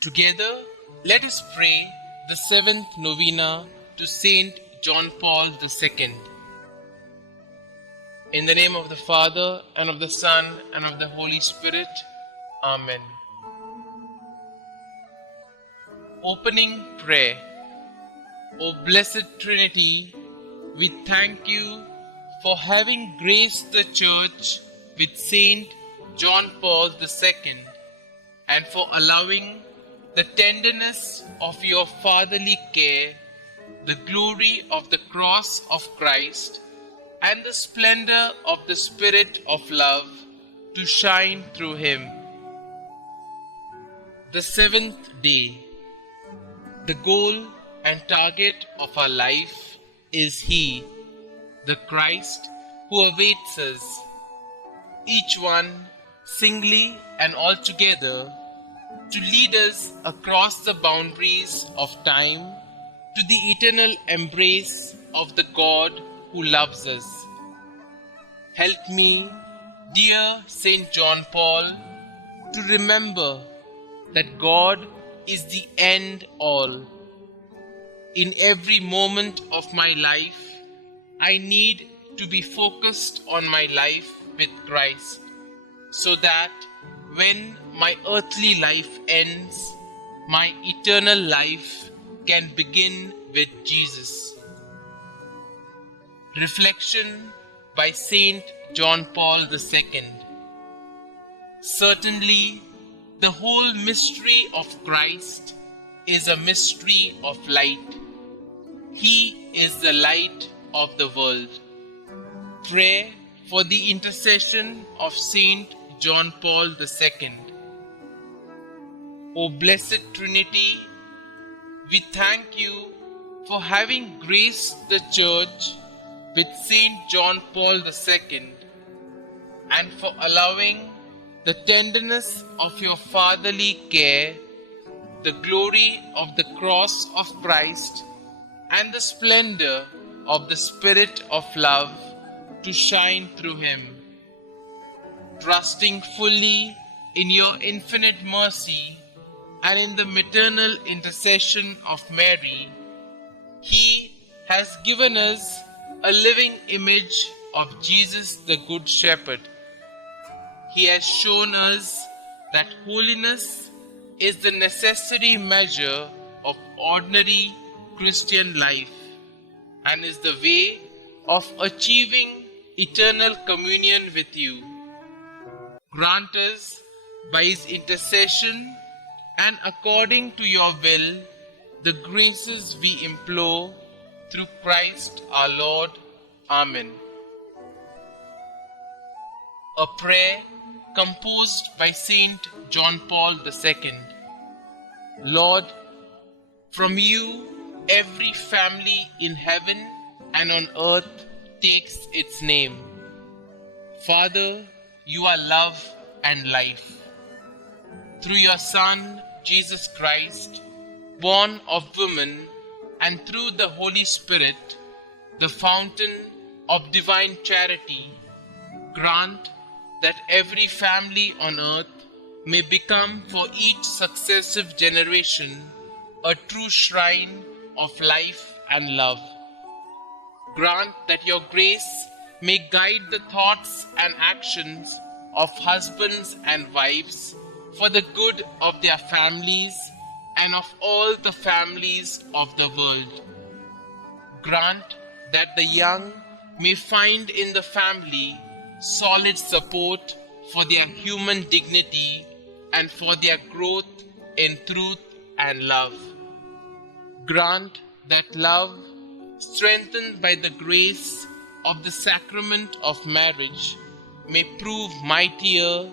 Together, let us pray the seventh Novena to Saint John Paul II. In the name of the Father, and of the Son, and of the Holy Spirit. Amen. Opening Prayer. O Blessed Trinity, we thank you for having graced the Church with Saint John Paul II and for allowing the tenderness of your fatherly care, the glory of the cross of Christ, and the splendor of the Spirit of love to shine through him. The seventh day. The goal and target of our life is He, the Christ who awaits us, each one singly and altogether, to lead us across the boundaries of time to the eternal embrace of the God who loves us. Help me, dear Saint John Paul, to remember that God is the end all. In every moment of my life, I need to be focused on my life with Christ, so that when my earthly life ends, my eternal life can begin with Jesus. Reflection by Saint John Paul II. Certainly, the whole mystery of Christ is a mystery of light. He is the light of the world. Pray for the intercession of Saint John Paul II. O Blessed Trinity, we thank you for having graced the Church with Saint John Paul II and for allowing the tenderness of your fatherly care, the glory of the cross of Christ, and the splendor of the Spirit of love to shine through him. Trusting fully in your infinite mercy and in the maternal intercession of Mary, He has given us a living image of Jesus the Good Shepherd. He has shown us that holiness is the necessary measure of ordinary Christian life and is the way of achieving eternal communion with you. Grant us, by His intercession and according to your will, the graces we implore through Christ our Lord. Amen. A prayer composed by Saint John Paul II. Lord, from you every family in heaven and on earth takes its name. Father, you are love and life. Through your Son, Jesus Christ, born of woman, and through the Holy Spirit, the fountain of divine charity, grant that every family on earth may become for each successive generation a true shrine of life and love. Grant that your grace may guide the thoughts and actions of husbands and wives for the good of their families and of all the families of the world. Grant that the young may find in the family solid support for their human dignity and for their growth in truth and love. Grant that love, strengthened by the grace of the sacrament of marriage, may prove mightier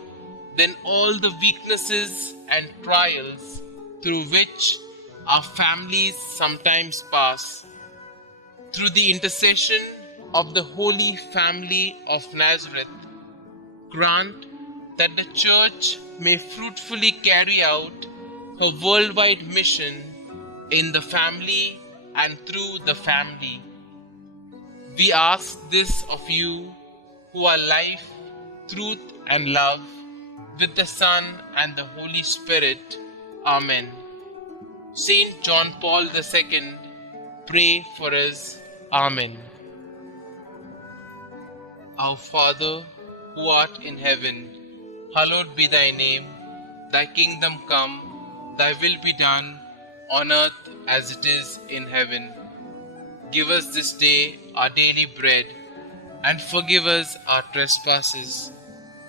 than all the weaknesses and trials through which our families sometimes pass. Through the intercession of the Holy Family of Nazareth, grant that the Church may fruitfully carry out her worldwide mission in the family and through the family. We ask this of you, who are life, truth, and love, with the Son and the Holy Spirit. Amen. Saint John Paul II, pray for us. Amen. Our Father, who art in heaven, hallowed be thy name. Thy kingdom come, thy will be done, on earth as it is in heaven. Give us this day our daily bread, and forgive us our trespasses,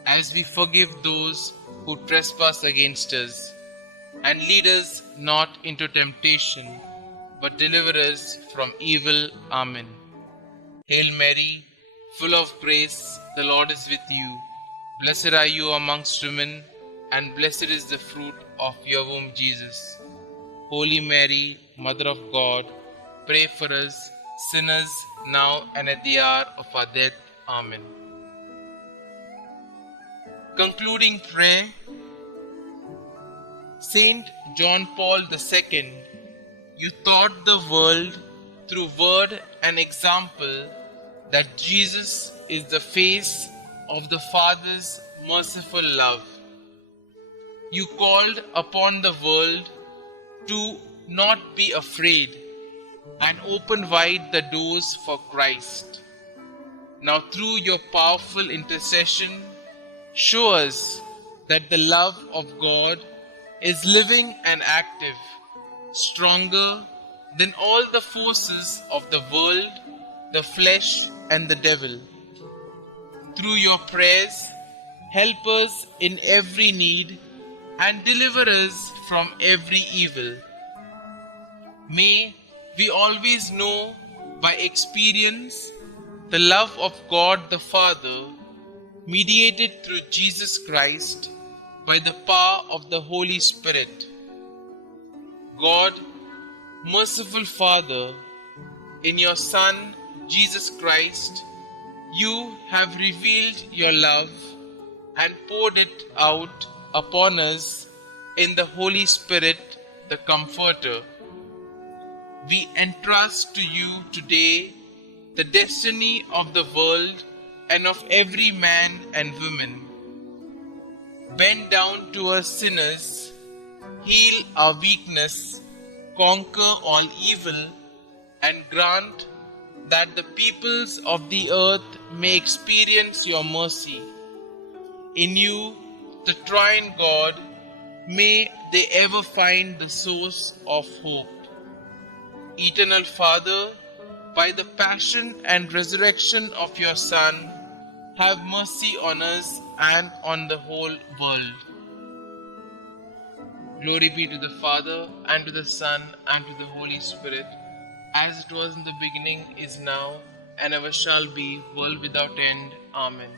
as we forgive those who trespass against us. And lead us not into temptation, but deliver us from evil. Amen. Hail Mary, full of grace, the Lord is with you. Blessed are you amongst women, and blessed is the fruit of your womb, Jesus. Holy Mary, Mother of God, pray for us sinners now and at the hour of our death. Amen. Concluding prayer. Saint John Paul II, you taught the world through word and example that Jesus is the face of the Father's merciful love. You called upon the world to not be afraid and open wide the doors for Christ. Now, through your powerful intercession, show us that the love of God is living and active, stronger than all the forces of the world, the flesh, and the devil. Through your prayers, help us in every need and deliver us from every evil. May we always know by experience the love of God the Father, mediated through Jesus Christ by the power of the Holy Spirit. God, merciful Father, in your Son, Jesus Christ, you have revealed your love and poured it out upon us in the Holy Spirit, the Comforter. We entrust to you today the destiny of the world and of every man and woman. Bend down to us sinners, heal our weakness, conquer all evil, and grant that the peoples of the earth may experience your mercy. In you, the Trine God, may they ever find the source of hope. Eternal Father, by the passion and resurrection of your Son, have mercy on us and on the whole world. Glory be to the Father, and to the Son, and to the Holy Spirit, as it was in the beginning, is now, and ever shall be, world without end. Amen.